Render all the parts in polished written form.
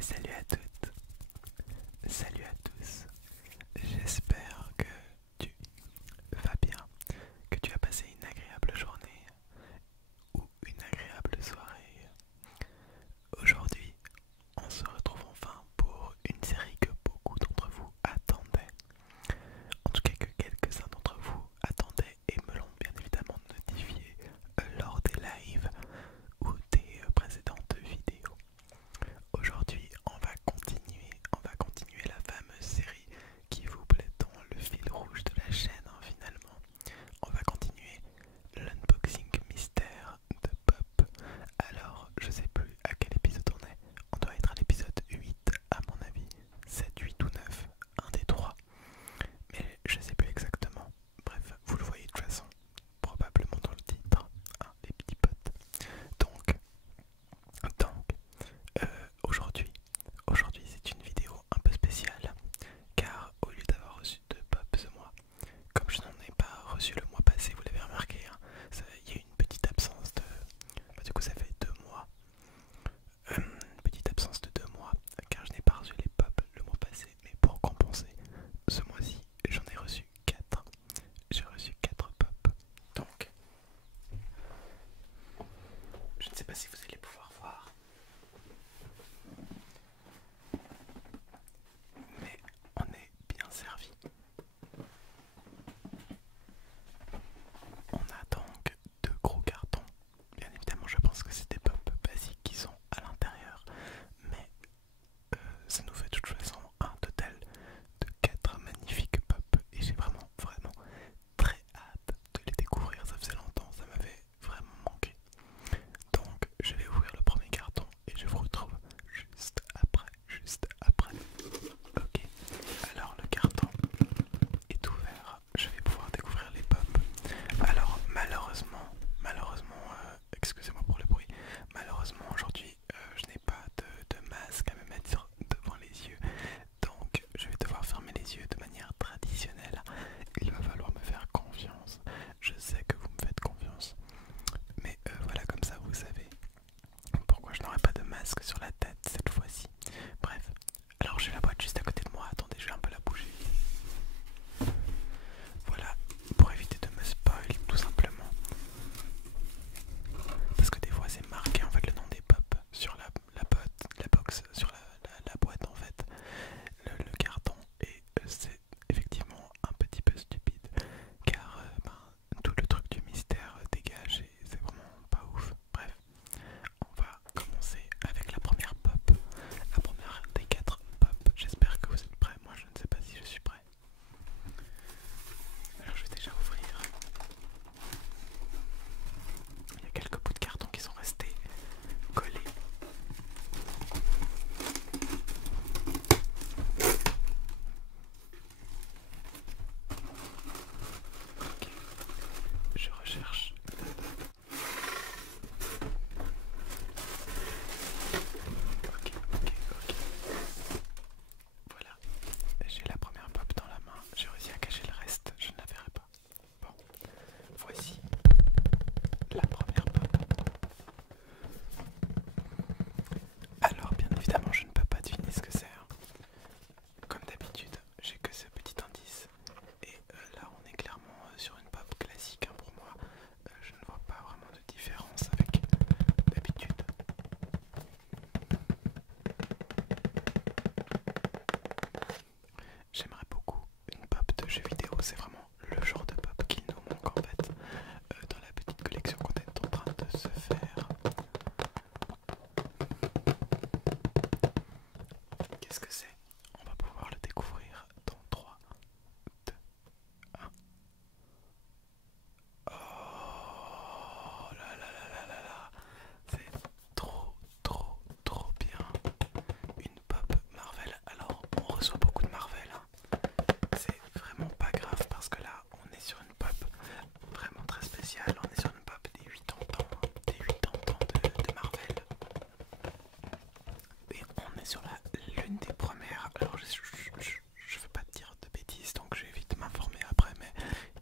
Salut à toutes, salut à tous. J'espère que tu vas bien, que tu as passé une agréable journée ou une agréable soirée. Aujourd'hui, on se retrouve enfin pour une série que beaucoup d'entre vous attendaient. En tout cas que quelques-uns d'entre vous attendaient et me l'ont bien évidemment notifié lors des lives ou des précédentes vidéos. Aujourd'hui, on va continuer la fameuse série qui vous plaît tant, le fil rouge de la chaîne finalement. On va continuer l'unboxing mystère de Pop. Alors, je sais plus à quel épisode on est. On doit être à l'épisode 8 à mon avis. 7, 8 ou 9, un des trois. Mais je sais plus exactement. Bref, vous le voyez de toute façon, probablement dans le titre, hein, les petits potes. Donc, aujourd'hui c'est une vidéo un peu spéciale car au lieu d'avoir reçu de pop ce mois, comme je n'en ai pas reçu le mois passé, vous l'avez remarqué, hein, il y a eu une petite absence de... du coup ça fait 2 mois, une petite absence de 2 mois car je n'ai pas reçu les pop le mois passé, mais pour compenser, ce mois-ci j'en ai reçu 4. J'ai reçu 4 pop. Donc, je ne sais pas si vous allez pouvoir voir, mais on est bien servi. On a donc 2 gros cartons. Bien évidemment, je pense que c'est des pop basiques qui sont à l'intérieur, mais ça nous fait de toute façon un total de 4 magnifiques pop et j'ai vraiment très hâte de les découvrir. Ça faisait longtemps, ça m'avait vraiment manqué. Donc, je vais ouvrir le premier carton et je vous retrouve juste après. Ok, alors le carton est ouvert, je vais pouvoir découvrir les pop. Alors malheureusement, excusez-moi pour le bruit, malheureusement aujourd'hui je n'ai pas de masque à me mettre devant les yeux, donc je vais devoir fermer les yeux de manière traditionnelle. Il va falloir me faire confiance, je sais que vous me faites confiance, mais voilà, comme ça vous savez pourquoi je n'aurai pas de masque sur la tête cette fois-ci. Bref, alors j'ai la boîte juste à côté de moi, attendez, je vais un peu la bouger. Voilà, pour éviter de me spoil tout simplement. Parce que des fois c'est marqué en fait le nom des pop sur la box, sur la boîte en fait, le carton, et c'est effectivement un petit peu stupide car tout le truc du mystère dégage et c'est vraiment pas ouf. Bref, on va commencer avec la première pop, la première des 4 pop. J'espère que vous êtes prêts, moi je ne sais pas si je suis prêt. Alors je vais déjà ouvrir. Il y a quelques bouts de carton qui sont restés collés. Ok, je recherche. Ok. Voilà, j'ai la première pop dans la main. J'ai réussi à cacher le reste, je ne la verrai pas. Bon, voici la première pop. Alors, bien évidemment, je ne peux pas deviner ce que c'est, hein. Comme d'habitude, j'ai que ce petit indice. Et là, on est clairement sur une pop classique, hein, pour moi. Je ne vois pas vraiment de différence avec d'habitude. J'aimerais beaucoup une pop de jeux vidéo, c'est vraiment le genre de pop qu'il nous manque en fait dans la petite collection qu'on est en train de se faire. Qu'est-ce que c'est? On va pouvoir le découvrir dans 3, 2, 1. Oh là là là là là là, c'est trop bien. Une pop Marvel. Alors on reçoit beaucoup de Marvel, hein. C'est vraiment pas grave parce que là on est sur une pop vraiment très spéciale. On est sur une pop des 80 ans, de Marvel. Et on est sur l'une des premières. Alors je veux pas te dire de bêtises, donc je vais vite m'informer après, mais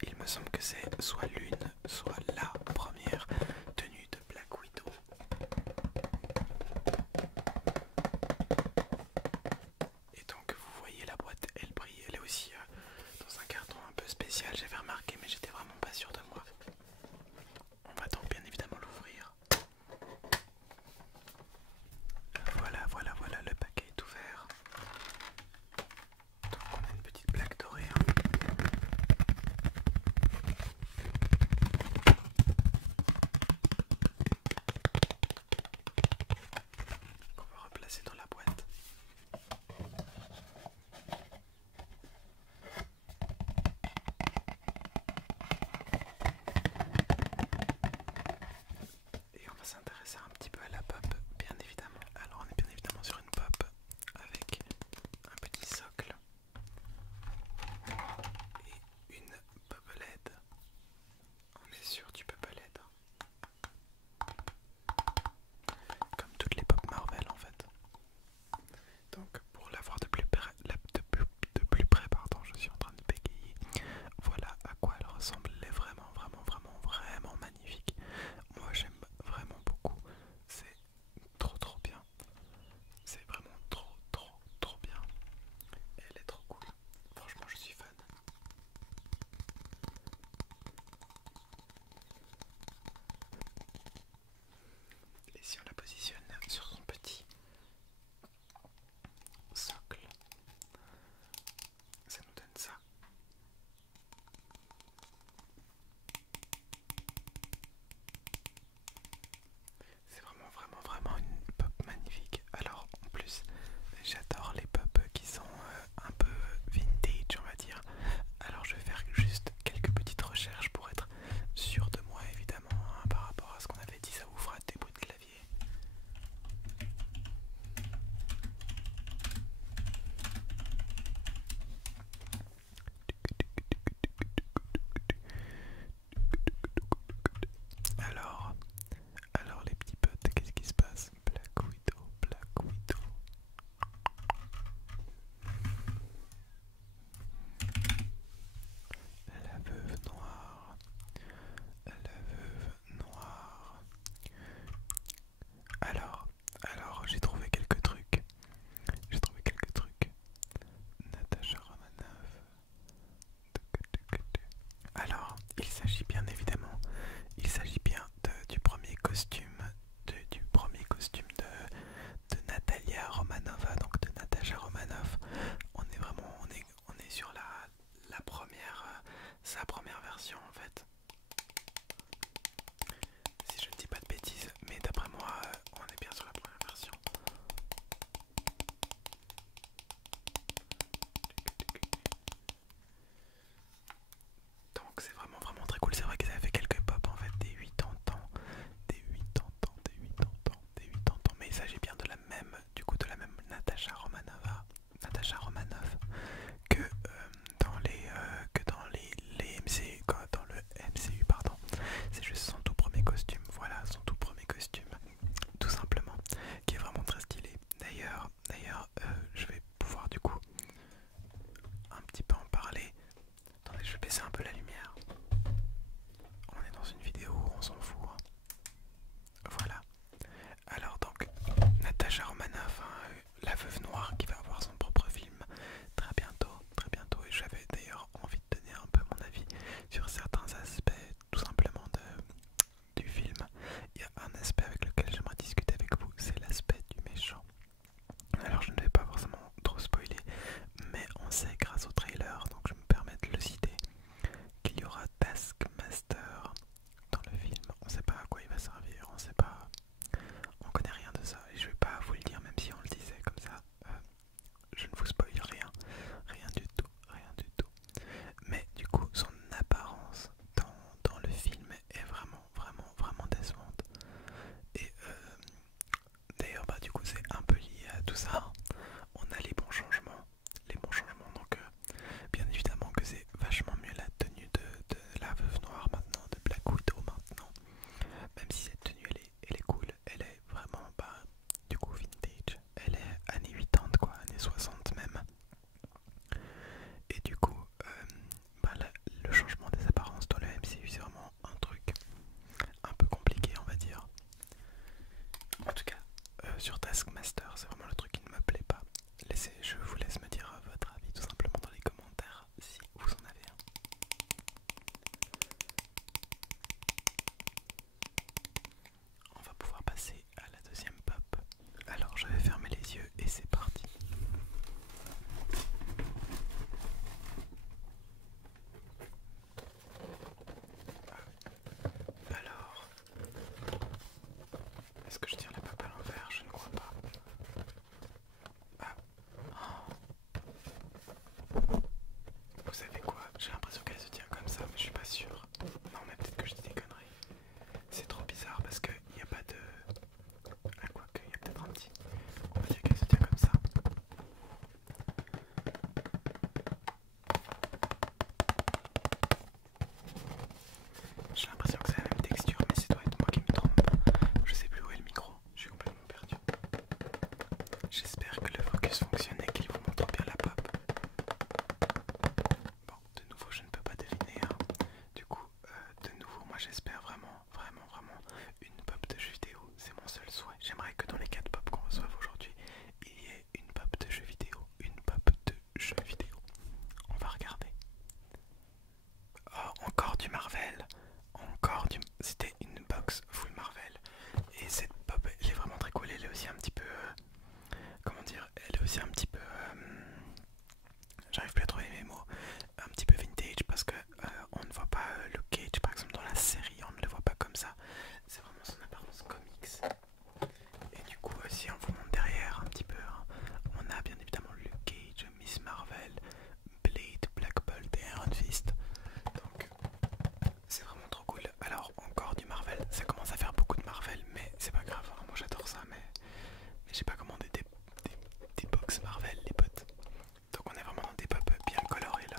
il me semble que c'est soit l'une, soit la première tenue de Black Widow. ça, on a les bons changements. Les bons changements, donc bien évidemment que c'est vachement mieux la tenue de la Veuve Noire maintenant, de Black Widow maintenant. Même si cette tenue elle est cool, elle est vraiment du coup vintage. Elle est années 80 quoi, années 60 même. Et du coup, le changement des apparences dans le MCU c'est vraiment un truc un peu compliqué on va dire. En tout cas, sur Taskmaster c'est vraiment le truc qui ne me plaît pas. Je vous laisse me dire votre avis tout simplement dans les commentaires si vous en avez un. On va pouvoir passer à la deuxième pop. Alors je vais fermer les yeux et c'est parti. Alors, est-ce que je tiens la pop à l'envers? Je ne crois pas. Ah. Oh. Vous savez quoi? J'ai l'impression qu'elle se tient comme ça, mais je suis pas sûr. Non, mais peut-être que je dis des conneries. C'est trop bizarre parce qu'il n'y a pas de... Ah, quoi que, il y a peut-être un petit... On va dire qu'elle se tient comme ça. J'ai l'impression que c'est la même texture, mais c'est doit être moi qui me trompe. Je sais plus où est le micro, je suis complètement perdu. J'espère que le focus fonctionne et qu'il vous montre bien la pop. Bon, de nouveau je ne peux pas deviner. Hein. Du coup, de nouveau, moi j'espère vraiment une pop de jeu vidéo. C'est mon seul souhait. J'aimerais que dans les 4 pop qu'on reçoive aujourd'hui, il y ait une pop de jeu vidéo. Une pop de jeu vidéo. On va regarder. Oh, encore du Marvel. Encore du... C'était une box full Marvel. Et cette pop, elle est vraiment très cool. Elle est aussi un petit peu... comment dire? Elle est aussi un petit peu... j'arrive plus à trouver mes mots. Un petit peu vintage parce que on ne voit pas Luke Cage par exemple dans la série. On ne le voit pas comme ça. C'est vraiment son apparence comics. Et du coup, si on vous montre derrière un petit peu, hein, on a bien évidemment Luke Cage, Miss Marvel, Blade, Black Bolt et Iron Fist. Donc c'est vraiment trop cool. Alors encore du Marvel, ça commence à faire beaucoup de Marvel, mais c'est pas grave, hein. Moi j'adore ça, mais j'ai pas commandé des box Marvel les potes. Donc on est vraiment dans des pop bien colorés là.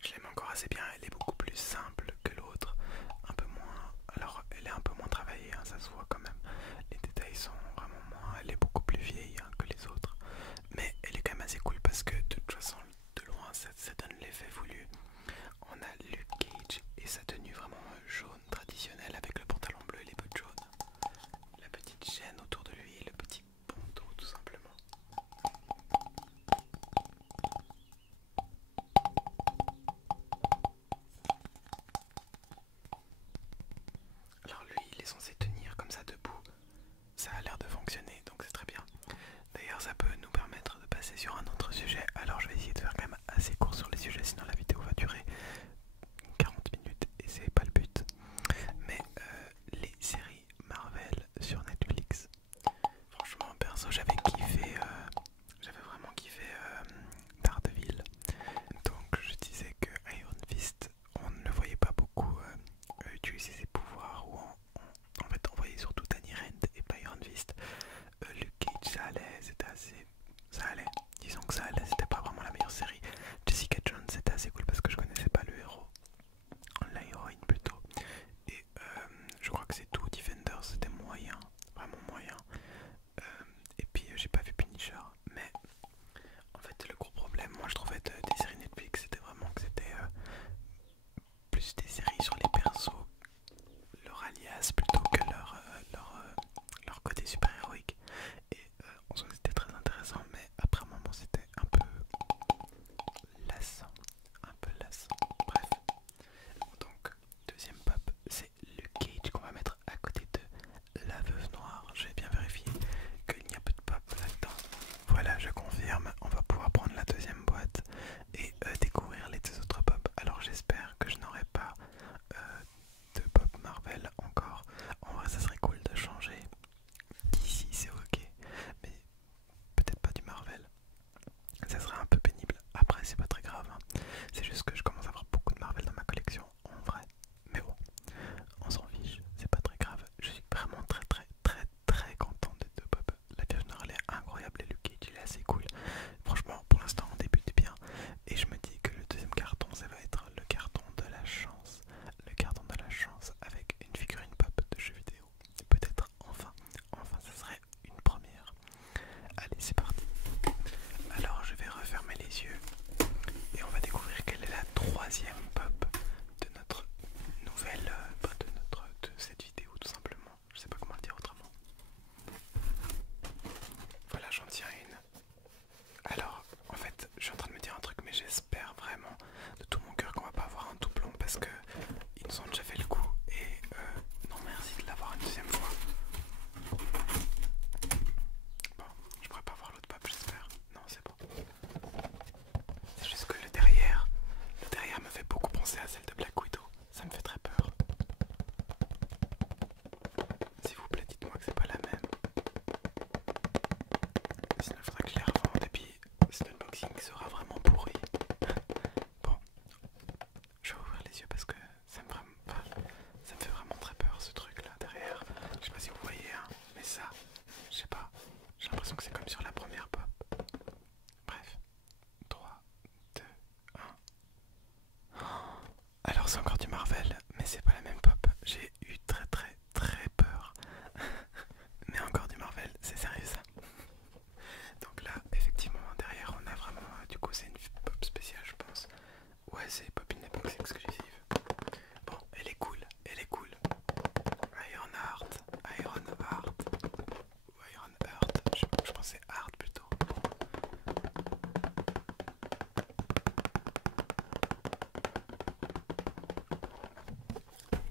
Je l'aime encore assez bien, elle est beaucoup plus simple que l'autre, un peu moins... Alors elle est un peu moins travaillée, hein, ça se voit quand même. Les détails sont vraiment moins... Elle est beaucoup plus vieille hein, que les autres. Mais elle est quand même assez cool parce que de toute façon, de loin, ça donne l'effet voulu. On a Luke Cage et sa tenue vraiment jaune traditionnelle avec le pantalon bleu et les bottes jaunes. La petite chaîne autour de lui et le petit bandeau tout simplement. Alors lui, il est censé tenir comme ça debout. Ça a l'air de fonctionner, donc c'est très bien. D'ailleurs, ça peut nous permettre de passer sur un autre sujet. Alors je vais essayer de faire quand même assez court sur les sujets, sinon la vidéo va durer 40 minutes et c'est pas le but. Mais les séries Marvel sur Netflix. Franchement, perso, j'avais kiffé, j'avais vraiment kiffé Daredevil. Donc je disais que Iron Fist, on ne le voyait pas beaucoup utiliser ses pouvoirs, ou en fait on voyait surtout Danny Rand et pas Iron Fist. Luke Cage, ça allait, c'était assez... ça allait, disons que ça allait, c'était pas vraiment la meilleure série. Jessica Jones, c'était assez cool parce que je connaissais pas le héros, la héroïne plutôt. Et je crois que c'est tout. Defenders, c'était moyen, vraiment moyen. Et puis j'ai pas vu Punisher, mais en fait le gros problème, moi je trouvais des séries Netflix, c'était vraiment que c'était plus des séries sur les persos, leur alias plutôt que leur côté super héroïque. Et en soi c'était très intéressant, mais après un moment c'était un peu lassant, bref. Donc deuxième pop, c'est Luke Cage qu'on va mettre à côté de la Veuve Noire. J'ai bien vérifié qu'il n'y a pas de pop là-dedans. Voilà, je confirme, on va pouvoir prendre la deuxième boîte et découvrir les deux autres pop. Alors j'espère que je n'aurai pas de pop Marvel encore. En vrai ça serait cool de changer. D'ici c'est ok, mais peut-être pas du Marvel. Ça serait un peu pénible. Après c'est pas très grave, hein. C'est juste que je commence à avoir beaucoup de Marvel dans ma collection en vrai. Mais bon, on s'en fiche, c'est pas très grave. Je suis vraiment très content de ça. Je sais pas. J'ai l'impression que c'est comme sur la première pop. Bref. 3, 2, 1. Alors c'est encore du Marvel, mais c'est pas la même pop. J'ai eu très très très peur. Mais encore du Marvel, c'est sérieux ça. Donc là, effectivement, derrière on a vraiment, du coup c'est une pop spéciale je pense. Ouais, c'est Pop in the Box exclusive. Bon, elle est cool, elle est cool. Ironheart, Ironheart, ou Ironheart, je pensais Heart plutôt.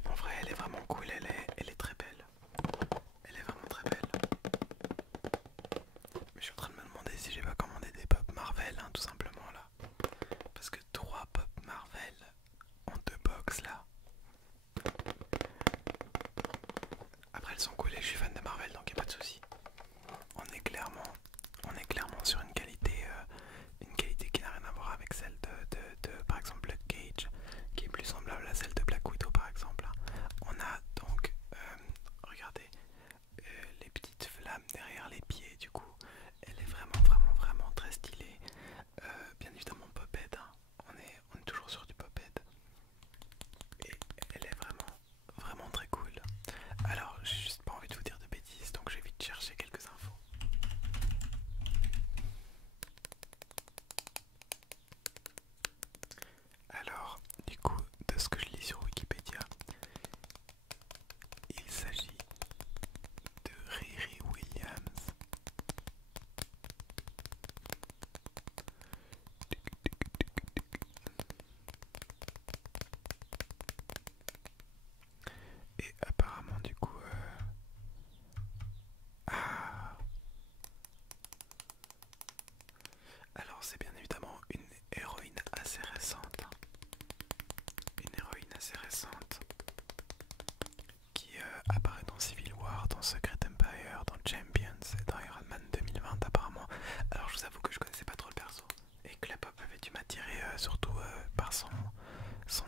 En vrai, elle est vraiment cool, elle est très belle. Elle est vraiment très belle. Mais je suis en train de me demander si j'ai pas commandé des pop Marvel, hein, tout simplement là. Parce que 3 pop Marvel en 2 box là. Après elles sont cool et je suis fan de Marvel donc y a pas de souci. On est clairement sur une qualité qui n'a rien à voir avec celle de par exemple Luke Cage, qui est plus semblable à celle de Black Widow par exemple. On a donc, regardez, les petites flammes derrière les pieds du coup. Elle est vraiment très stylée. Bien évidemment Pophead, hein. On est toujours sur du Pophead. Et elle est vraiment très cool. Alors j'ai juste pas envie de vous dire de bêtises donc je vais vite chercher quelques infos. Alors du coup de ce que je lis sur Wikipédia, il s'agit de Riri Williams. Et apparemment du coup ah, alors c'est bien évidemment une héroïne assez récente. Une héroïne assez récente qui apparaît dans Civil War, dans Secret Empire, dans Champions et dans Iron Man 2020 apparemment. Alors je vous avoue que je connaissais pas trop le perso et que la pop avait dû m'attirer surtout par son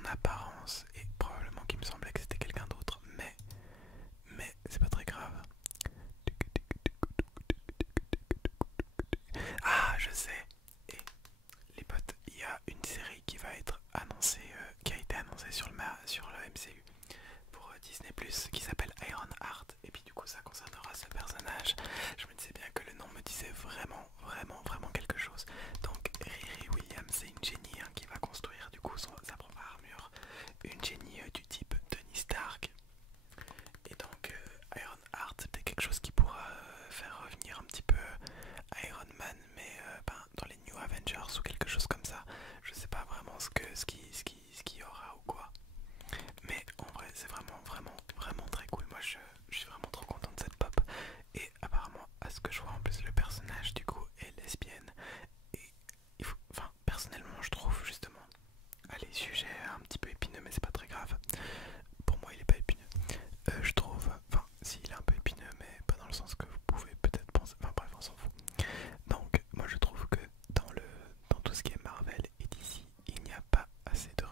apparence et probablement qu'il me semblait que c'était quelqu'un d'autre, mais c'est pas très grave. Ah, je sais. Et les potes, il y a une série qui va être annoncée, qui a été annoncée sur le MCU pour Disney+, qui s'appelle Ironheart. Et puis du coup, ça concernera ce personnage. Je me disais bien que le nom me disait vraiment quelque chose. Donc Riri Williams, c'est une génie hein, qui va construire du coup sa propre armure. Une génie du type Tony Stark. Et donc Ironheart, c'est peut-être quelque chose qui pourra faire revenir un petit peu Iron Man, mais dans les New Avengers ou quelque chose comme ça. Je sais pas vraiment ce qu'il y aura ou quoi. Mais en vrai, c'est vraiment très cool. Moi, je suis vraiment trop content de cette pop. Et apparemment, à ce que je vois en plus, le personnage du coup est lesbienne. Et enfin, personnellement, je trouve justement, allez, sujet un petit peu épineux, mais c'est pas très grave. Pour moi, il est pas épineux. Je trouve, enfin, si il est un peu épineux, mais pas dans le sens que vous pouvez peut-être penser. Enfin bref, on s'en fout. Donc, moi, je trouve que dans tout ce qui est Marvel et DC, il n'y a pas assez de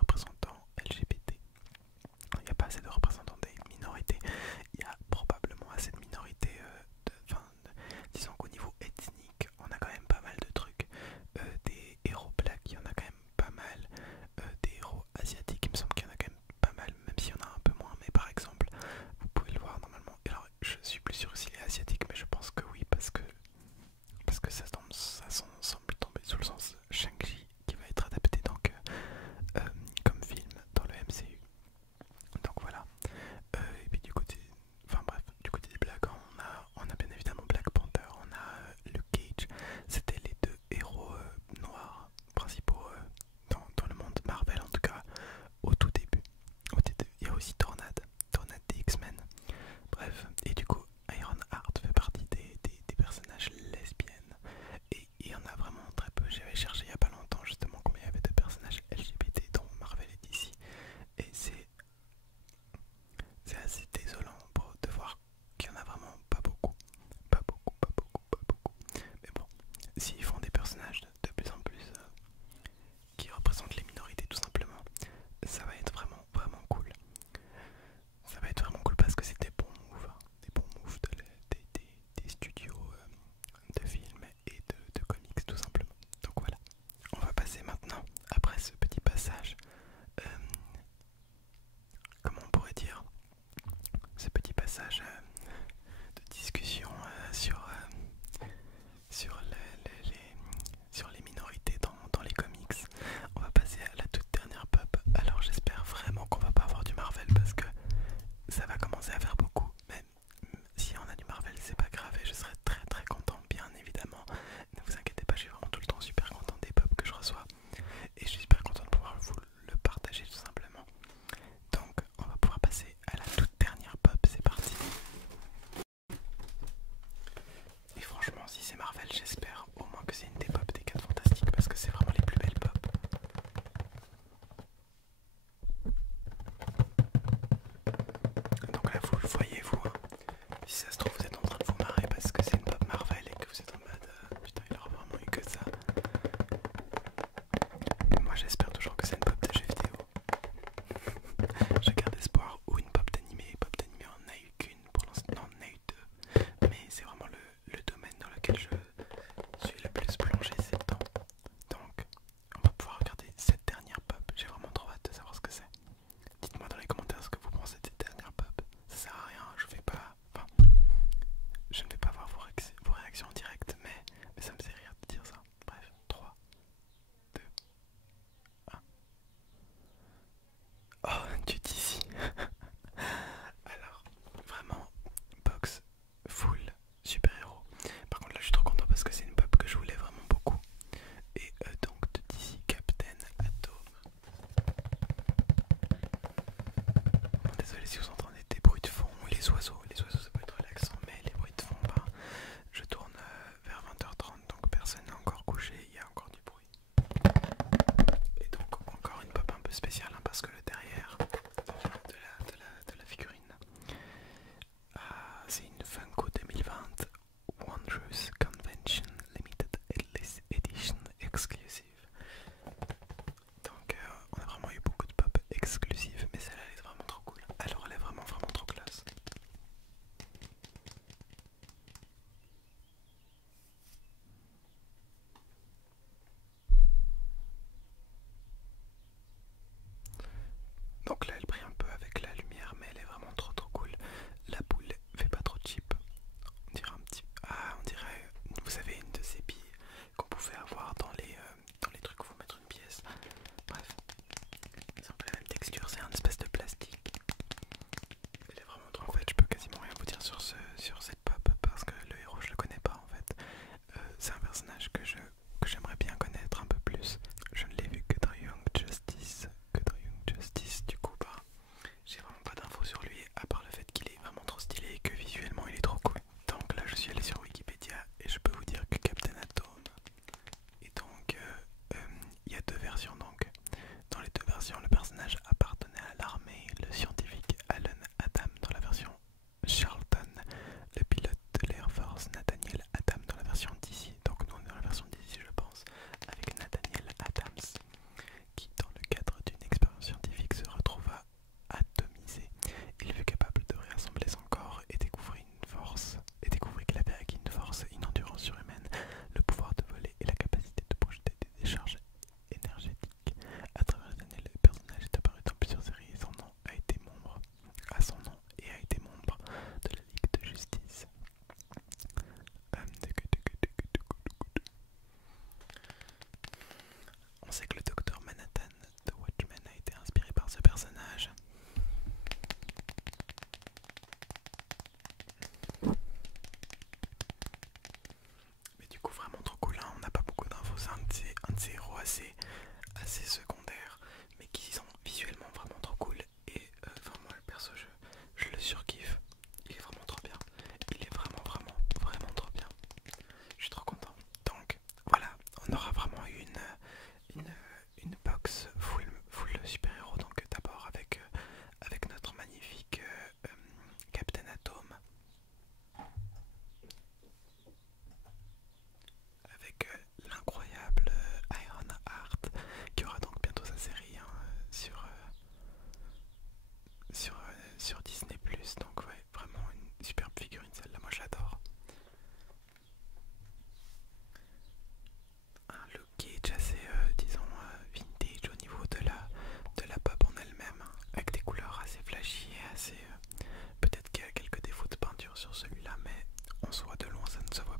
j'espère au moins que c'est une des pop des 4 fantastiques parce que c'est vraiment les plus belles pop. Donc là vous le voyez vous, hein. Si ça se trouve vous êtes en train de vous marrer parce que c'est une pop Marvel et que vous êtes en mode putain il aura vraiment eu que ça. Moi j'espère toujours que c'est une pop de jeux vidéo. Je garde espoir, ou une pop d'animé. Pop d'animé on a eu qu'une pour l'instant, non on a eu deux. Mais c'est vraiment le domaine dans lequel je suis le plus plongé ces temps. Donc on va pouvoir regarder cette dernière pop. J'ai vraiment trop hâte de savoir ce que c'est. Dites-moi dans les commentaires ce que vous pensez de cette dernière pop. Ça sert à rien, je vais pas. Enfin, je ne vais pas voir vos réactions en direct, mais ça me fait rire de dire ça. Bref, 3, 2, 1. Oh, tu dis si. Alors, vraiment, box full super-héros. Par contre là je suis trop content parce que c'est une pop que je voulais vraiment beaucoup. Et donc de DC Captain Atom. Bon, désolé si vous entendez des bruits de fond ou les oiseaux ça peut être relaxant, mais les bruits de fond, bah, je tourne vers 20h30 donc personne n'est encore couché, il y a encore du bruit. Et donc encore une pop un peu spéciale hein, parce que le derrière de la figurine, c'est une Funko 2020 Wondrous Convention Limited Edition Exclusive. Donc on a vraiment eu beaucoup de pop exclusives, mais celle-là elle est vraiment trop cool. Alors elle est vraiment trop classe. Donc là elle brille un peu avec la lumière, mais elle est vraiment trop cool. La boule fait pas trop cheap. On dirait un petit... Ah, on dirait, vous savez, une de ces billes qu'on pouvait avoir dans les trucs où faut mettre une pièce. Bref, c'est un peu la même texture, c'est un espèce de plastique. Elle est vraiment trop... En fait, je peux quasiment rien vous dire sur cette pop parce que le héros, je le connais pas en fait. C'est un personnage que j'aimerais bien connaître un peu plus. Je ne l'ai vu que dans Young Justice. Du coup, bah, j'ai vraiment pas d'infos sur lui à part le fait qu'il est vraiment trop stylé et que visuellement il est trop cool. Donc là je suis allé sur Wikipédia et je peux vous dire que Captain Atom, et donc il y a deux versions. Donc dans les deux versions le personnage appartenait à l'armée, le scientifique Alan Adam dans la version Charlton, le pilote de l'Air Force Nathaniel Adam dans la version DC. Donc nous on est dans la version DC je pense, avec Nathaniel Adams qui dans le cadre d'une expérience scientifique se retrouva atomisé. Il fut capable de réassembler son corps et découvrit qu'il avait acquis une force et une endurance surhumaine, le pouvoir de voler et la capacité de projeter des décharges énergétiques. À travers les années, le personnage est apparu dans plusieurs séries et son nom a été membre de la Ligue de Justice. On sait que le docteur Manhattan de Watchmen a été inspiré par ce personnage. Mais du coup vraiment trop cool, hein. On n'a pas beaucoup d'infos, c'est un de ces héros assez secondaires, mais qui sont visuellement vraiment trop cool. Et enfin moi le perso je le surkiffe, il est vraiment trop bien, il est vraiment trop bien. Je suis trop content. Donc voilà, on aura vraiment eu une box full super-héros. Donc d'abord avec notre magnifique Captain Atom, avec l'incroyable Iron Heart qui aura donc bientôt sa série hein, sur Disney+. Donc ouais, vraiment une superbe figurine celle-là, moi j'adore. Un look qui est assez, disons, vintage au niveau de la pop en elle-même, hein, avec des couleurs assez flashy et assez... peut-être qu'il y a quelques défauts de peinture sur celui-là, mais en soi de loin ça ne se voit